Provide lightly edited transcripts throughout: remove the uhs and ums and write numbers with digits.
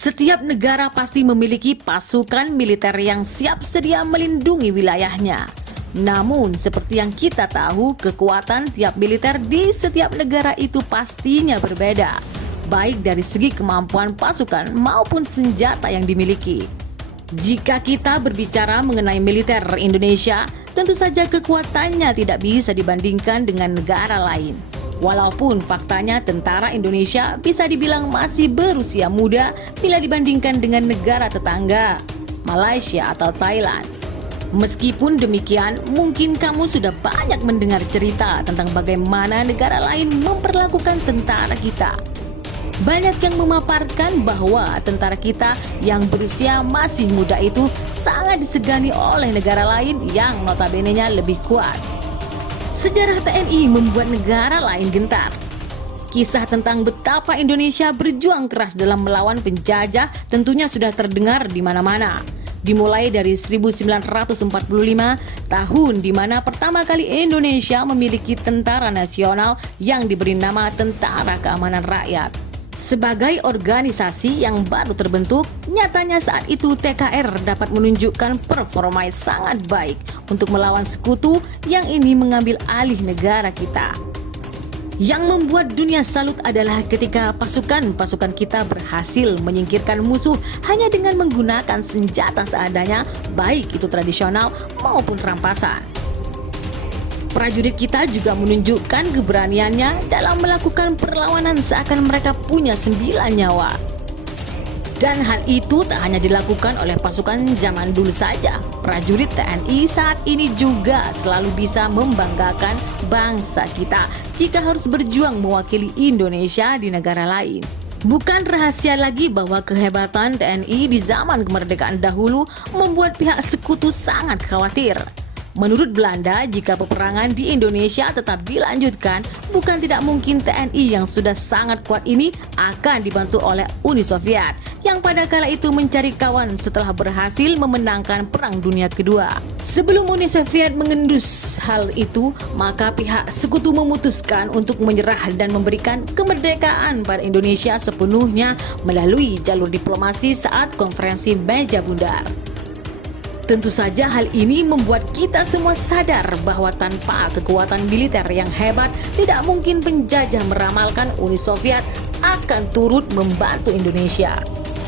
Setiap negara pasti memiliki pasukan militer yang siap sedia melindungi wilayahnya. Namun, seperti yang kita tahu, kekuatan tiap militer di setiap negara itu pastinya berbeda, baik dari segi kemampuan pasukan maupun senjata yang dimiliki. Jika kita berbicara mengenai militer Indonesia, tentu saja kekuatannya tidak bisa dibandingkan dengan negara lain. Walaupun faktanya tentara Indonesia bisa dibilang masih berusia muda bila dibandingkan dengan negara tetangga, Malaysia atau Thailand. Meskipun demikian, mungkin kamu sudah banyak mendengar cerita tentang bagaimana negara lain memperlakukan tentara kita. Banyak yang memaparkan bahwa tentara kita yang berusia masih muda itu sangat disegani oleh negara lain yang notabene-nya lebih kuat. Sejarah TNI membuat negara lain gentar. Kisah tentang betapa Indonesia berjuang keras dalam melawan penjajah tentunya sudah terdengar di mana-mana. Dimulai dari 1945, tahun di mana pertama kali Indonesia memiliki tentara nasional yang diberi nama Tentara Keamanan Rakyat. Sebagai organisasi yang baru terbentuk, nyatanya saat itu TKR dapat menunjukkan performa sangat baik untuk melawan sekutu yang ini mengambil alih negara kita. Yang membuat dunia salut adalah ketika pasukan-pasukan kita berhasil menyingkirkan musuh hanya dengan menggunakan senjata seadanya, baik itu tradisional maupun rampasan. Prajurit kita juga menunjukkan keberaniannya dalam melakukan perlawanan seakan mereka punya 9 nyawa. Dan hal itu tak hanya dilakukan oleh pasukan zaman dulu saja. Prajurit TNI saat ini juga selalu bisa membanggakan bangsa kita jika harus berjuang mewakili Indonesia di negara lain. Bukan rahasia lagi bahwa kehebatan TNI di zaman kemerdekaan dahulu membuat pihak sekutu sangat khawatir. Menurut Belanda, jika peperangan di Indonesia tetap dilanjutkan, bukan tidak mungkin TNI yang sudah sangat kuat ini akan dibantu oleh Uni Soviet, yang pada kala itu mencari kawan setelah berhasil memenangkan Perang Dunia Kedua. Sebelum Uni Soviet mengendus hal itu, maka pihak sekutu memutuskan untuk menyerah dan memberikan kemerdekaan pada Indonesia sepenuhnya melalui jalur diplomasi saat konferensi Meja Bundar. Tentu saja hal ini membuat kita semua sadar bahwa tanpa kekuatan militer yang hebat, tidak mungkin penjajah meramalkan Uni Soviet akan turut membantu Indonesia.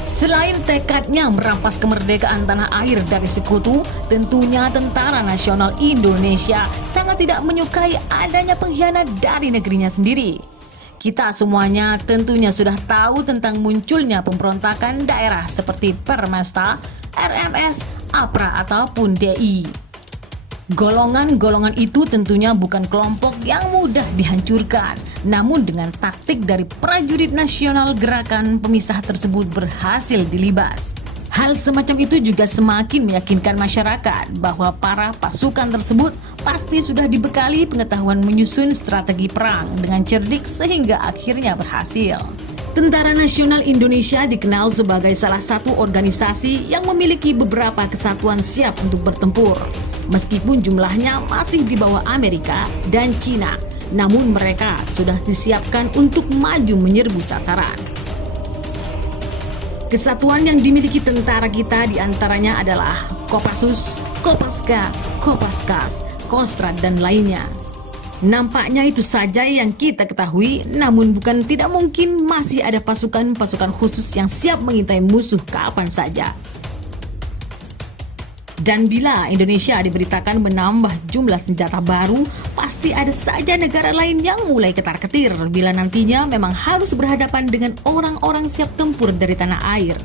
Selain tekadnya merampas kemerdekaan tanah air dari sekutu, tentunya Tentara Nasional Indonesia sangat tidak menyukai adanya pengkhianat dari negerinya sendiri. Kita semuanya tentunya sudah tahu tentang munculnya pemberontakan daerah seperti Permesta, RMS, APRA ataupun DI. Golongan-golongan itu tentunya bukan kelompok yang mudah dihancurkan, namun dengan taktik dari prajurit nasional gerakan pemisah tersebut berhasil dilibas. Hal semacam itu juga semakin meyakinkan masyarakat bahwa para pasukan tersebut pasti sudah dibekali pengetahuan menyusun strategi perang dengan cerdik sehingga akhirnya berhasil. Tentara Nasional Indonesia dikenal sebagai salah satu organisasi yang memiliki beberapa kesatuan siap untuk bertempur. Meskipun jumlahnya masih di bawah Amerika dan Cina, namun mereka sudah disiapkan untuk maju menyerbu sasaran. Kesatuan yang dimiliki tentara kita diantaranya adalah Kopassus, Kopaska, Kopaskas, Kostrad, dan lainnya. Nampaknya itu saja yang kita ketahui, namun bukan tidak mungkin masih ada pasukan-pasukan khusus yang siap mengintai musuh kapan saja. Dan bila Indonesia diberitakan menambah jumlah senjata baru, pasti ada saja negara lain yang mulai ketar-ketir bila nantinya memang harus berhadapan dengan orang-orang siap tempur dari tanah air.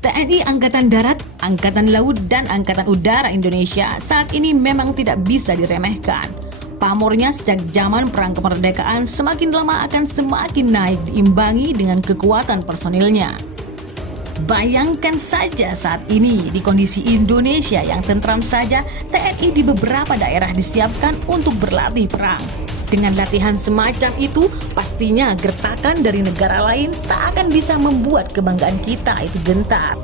TNI Angkatan Darat, Angkatan Laut, dan Angkatan Udara Indonesia saat ini memang tidak bisa diremehkan. Pamornya sejak zaman Perang Kemerdekaan semakin lama akan semakin naik diimbangi dengan kekuatan personilnya. Bayangkan saja saat ini di kondisi Indonesia yang tentram saja, TNI di beberapa daerah disiapkan untuk berlatih perang. Dengan latihan semacam itu, pastinya gertakan dari negara lain tak akan bisa membuat kebanggaan kita itu gentar.